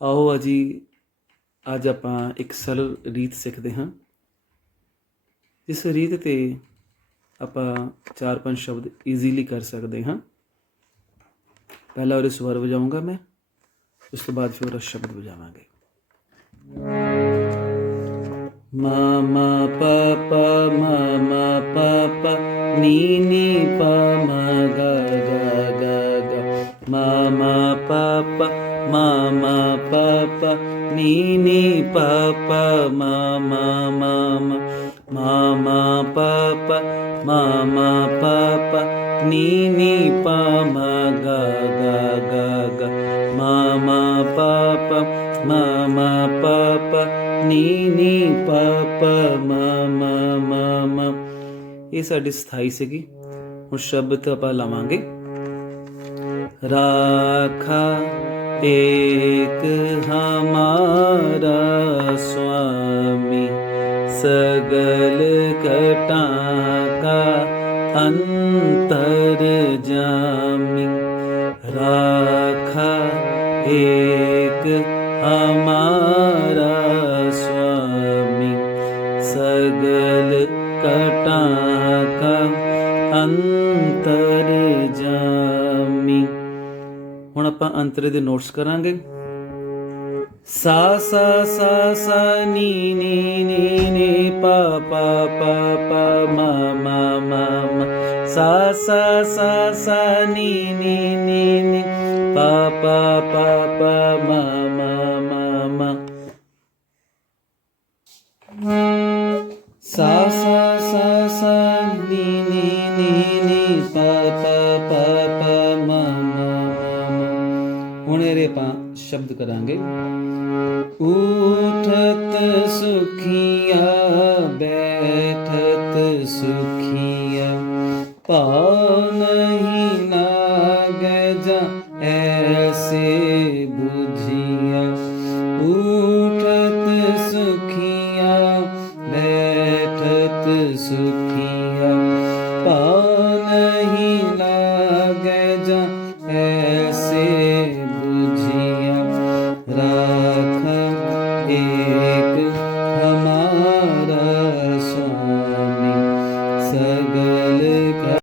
ਆਓ ਅਜੀ, ਅੱਜ ਆਪਾਂ ਇੱਕ ਸਰਲ ਰੀਤ ਸਿੱਖਦੇ ਹਾਂ। ਇਸ ਰੀਤ ਤੇ ਆਪਾਂ ਚਾਰ ਪੰਜ ਸ਼ਬਦ ਈਜ਼ੀਲੀ ਕਰ ਸਕਦੇ ਹਾਂ। ਪਹਿਲਾ ਉਹਦੇ ਸਵਰ ਵਜਾਉਂਗਾ ਮੈਂ, ਉਸ ਤੋਂ ਬਾਅਦ ਫਿਰ ਉਹਦਾ ਸ਼ਬਦ ਵਜਾਵਾਂਗੇ। ਮਾ ਮਾ ਪਾ ਪਾ ਮਾ ਮਾ ਪਾ ਪਾ ਨੀ ਨੀ, ਪਾ, ਮਾ, ਗਾ ਗਾ। पाप, मामा, पाप, नीनी, पाप, मामा मामा मामा, पाप मामा, पाप, नीनी, पामा, गा गा गा गा, मामा, पाप मामा, पाप, नीनी, पाप, मामा मामा। ये साढ़े स्थायी से की शब्द तो आप लवेंगे। राखा एक हमारा स्वामी, सगल कटा का अंतर जामी राखा एक हमारा स्वामी, सगल कटा का अंतर जा ਹੁਣ ਆਪਾਂ ਅੰਤਰੇ ਦੇ ਨੋਟਸ ਕਰਾਂਗੇ ਸਾ ਸਾ ਸਾ ਸਾ ਨੀ ਨੀ ਨੀ ਨੀ ਪਾ ਪਾ ਪਾ ਪਾ ਮਾ ਮਾ ਮਾ ਮਾ ਸਾ ਸਾ ਸਾ ਸਾ ਨੀ ਨੀ ਨੀ ਨੀ ਪਾ ਪਾ ਪਾ ਪਾ ਮਾ ਮਾ ਮਾ ਮਾ ਸਾ ਸਾ ਸਾ ਸਾ ਨੀ ਨੀ ਨੀ ਨੀ ਪਾ ਪਾ ਪਾ ਪਾ ਮਾ ਮਾ ਮਾ ਮਾ ਹੁਣ ਇਹਦੇ ਆਪਾਂ ਸ਼ਬਦ ਕਰਾਂਗੇ ਉਠਤ ਸੁਖੀਆ ਬੈਠਤ ਸੁਖੀਆ ਭਾਉ ਨਹੀਂ ਲਾਗੈ ਜਾ ਐਸੇ ਬੁਝੀਆ ਉਠਤ ਸੁਖੀਆ ਬੈਠਤ ਸੁਖੀਆ ਭਾਉ